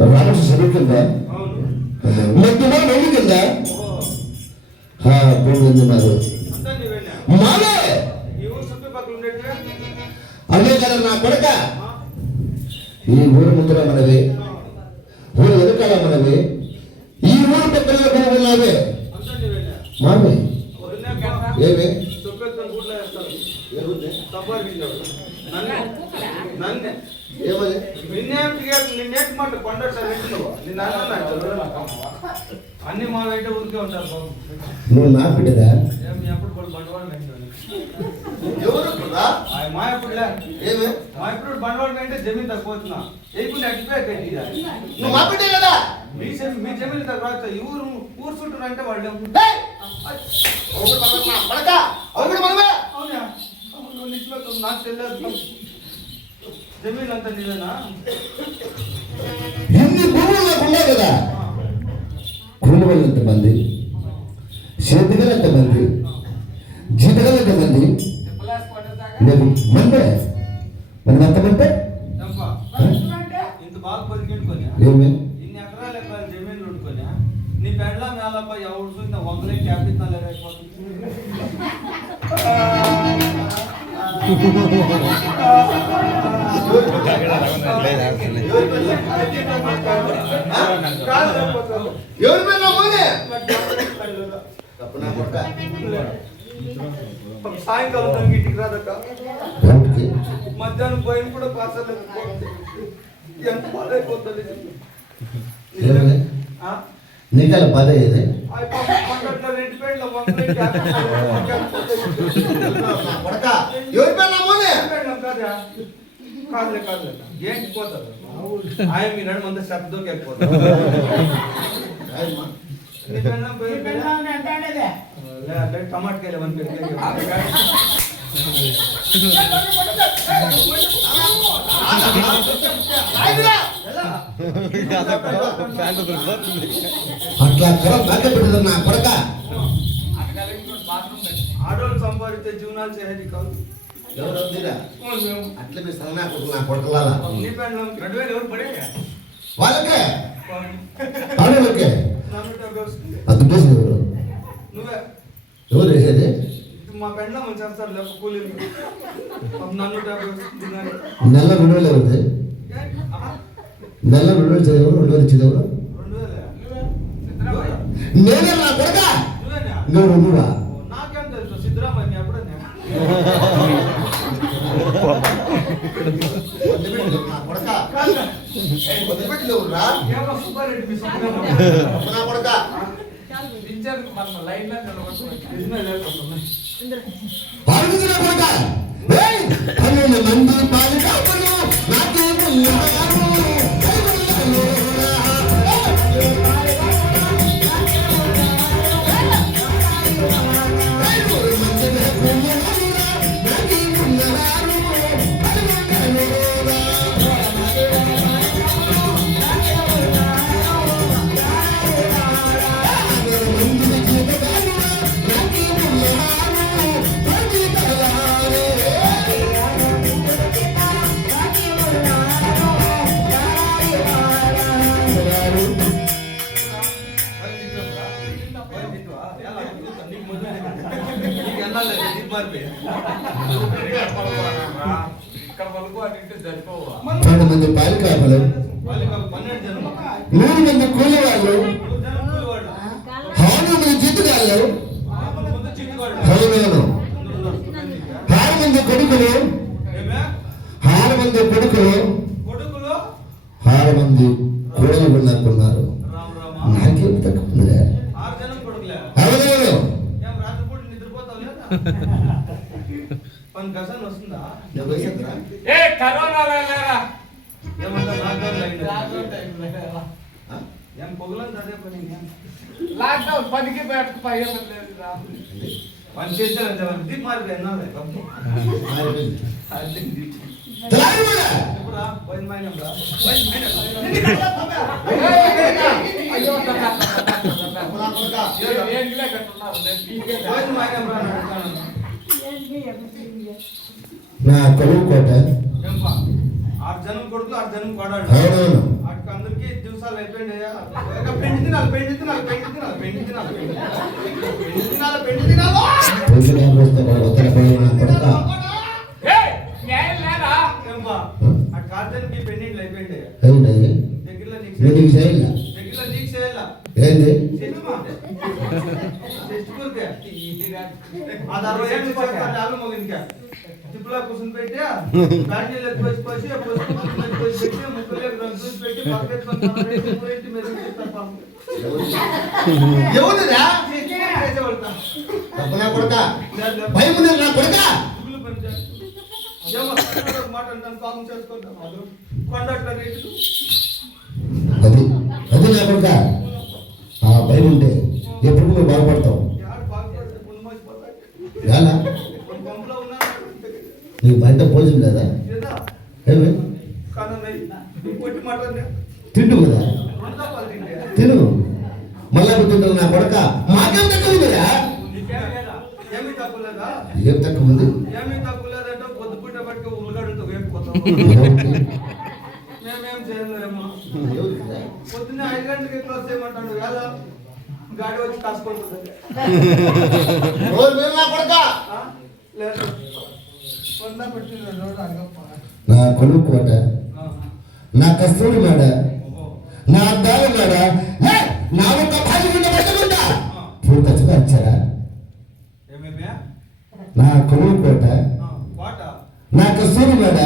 రామసు చదువుకుందా మొత్తమా నవ్వుకుందా ఉన్నారు మాలే అదే కదా నా కొడక ఈ ఊరు ముందర మనవి ఊరు వెనకాల మనవి ఈ ఊరు పక్కన ఉన్నావే మామే ఏమే ఏమని నిన్నేటి మాట కొండ అన్ని మా బయట ఊరికే ఉంటారు బాబు. నువ్వు నా బిడ్డదా ఎప్పుడు బండవాడు ఎవరు మా ఎప్పుడులే ఏమే మా ఎప్పుడు బండవాడు అంటే జమీన్ తక్కువతున్నా ఏకుండా నువ్వు మా బిడ్డే కదా మీ జమీన్ తక్కువ ఈ ఊరు చుట్టూ అంటే వాళ్ళు అవునా నాకు తెలియదు జమీన్ అంతా నీదేనా ఎన్ని భూములు నాకు ఉన్నాయి కదా కూలివాళ్ళు ఎంతమంది చేతిగలు ఎంతమంది జీతగలు ఎంతమంది మందే మనం ఎంతమంటే ఇంత బాగా బతికిండుకొని ఏమి ఇన్ని ఎకరాలు జమీన్లు ఉండుకొని నీ పెండ్ల మేళపై ఎవరు చూసిన వందలే క్యాపిటల్ అయిపోతుంది ఎవరి మీద సాయంకాలం ఇంటికి రాదక్క మధ్యాహ్నం పోయిన కూడా పాసలు ఎంత బాధ అయిపోతుంది నీకల బాధ ఏది రెండు పేర్ల ఎవరి పేరు కాదులే కాదులే ఏంటి పోతారు ఆయన మీ నడు మంది శబ్దం వెళ్ళిపోతారు టమాటకాయలు ఏమని అట్లా నా కొడక ఆడోళ్ళు సంపాదించే జీవనాలు చేయాలి కాదు అట్లా మీ సన్నా నా కొడకలాల ఎవరు పడే వాళ్ళకే ఆడోళ్ళకే అది ఎవరు నువ్వే ఎవరు వేసేది మా పెండ్ల మంచి చేస్తారు లేక కూలీ నన్ను నెల 2000 ఎవరిది నెల 2000 చదివారు 2000 ఇచ్చేది ఎవరు నేనే నా కొడక నువ్వు నువ్వా నాకేం తెలుసు సిద్ధరామయ్య ఎప్పుడన్నా సుబ్బారెడ్డి పన్నెండు మంది పాలికాపలు 3 మంది కూలి వాళ్ళు 6 మంది జీతుగాళ్ళు 6 మంది కొడుకులు 6 మంది కొడుకులు 6 మంది కోడలు ఉన్నట్టున్నారు నాకేం తక్కువ అవునవును లాక్డౌన్ పనికి బయటకు పయ్యలేదు పని చేశారంటే దీప్ మారిపోయినా నా కొలువు కోట జనం కొడుకులు ఆ జనం కొడాడు అవునవును. వాటికి అందరికి దివసాలు అయిపోయిందయ్యా పెండి తినాలి పెండి తినాలి పెండి తినాలి పెండి తినాలి పెండి తినాలి పెండి తినాలి పొద్దున వస్తాడు ఉత్తర పోయి నా కొడుక ఏంపా ఆ కార్జన్కి పెండింగ్లు అయిపోయింది ఏంటి దగ్గరలో నీకు నీకు చేయాల దగ్గరలో నీకు చేయాల ఏంది తెచ్చుకుంటే అది 60 ఏళ్ళు చేస్తాను ఆలు మగినక జిప్పులా కూర్చుని పెట్టి బ్యాండీలు ఎత్తుకొచ్చి పోసి ఎత్తుకొచ్చి పెట్టి ముక్కలేక చూసి పెట్టి పక్కన మీద ఎవరురా నా కొడుక భయం ఉంది నా కొడుక మాట అంటాను కాము చేసుకుంటాం కండక్టర్ రేట్లు అది అది నా కొడుక ఆ భయం ఉంటే ఎప్పుడు నువ్వు బాగుపడతావు యాడు బాగుపడితే ముందు మర్చిపోతాయి ఎలా పంపులో ఉన్నా నీ బయట భోజనం లేదా లేదా ఏమి కానీ కొట్టి మాట తింటు కదా అంతా వాళ్ళు తింటే తిను మళ్ళా తింటారు నా కొడుక మాకేం తక్కువ ఉందిరా ఏమీ తక్కువ లేదా ఏం తక్కువ ఉంది ఏమీ తక్కువ లేదంటే పొద్దుపుట్ట పట్టుకు ఉల్లగడ్డతో వేపుకోతాం మేమేం చేయలేమో పొద్దున్నే 5 గంటలకి క్లోజ్ చేయమంటాడు వేళ గాడి వచ్చి కాసుకుంటుంది నా కొడుక లేదు పొందా పెట్టింది రోడ్డు అడగప్ప నా కొడుకు కోట నా కస్తూరి మేడ నా అద్దాల మేడ నా ఒక భార్య పెట్టకుండా పూట వచ్చారా ఏమేమ్యా నా కొడుకు కోట కోట నా కస్తూరి మేడ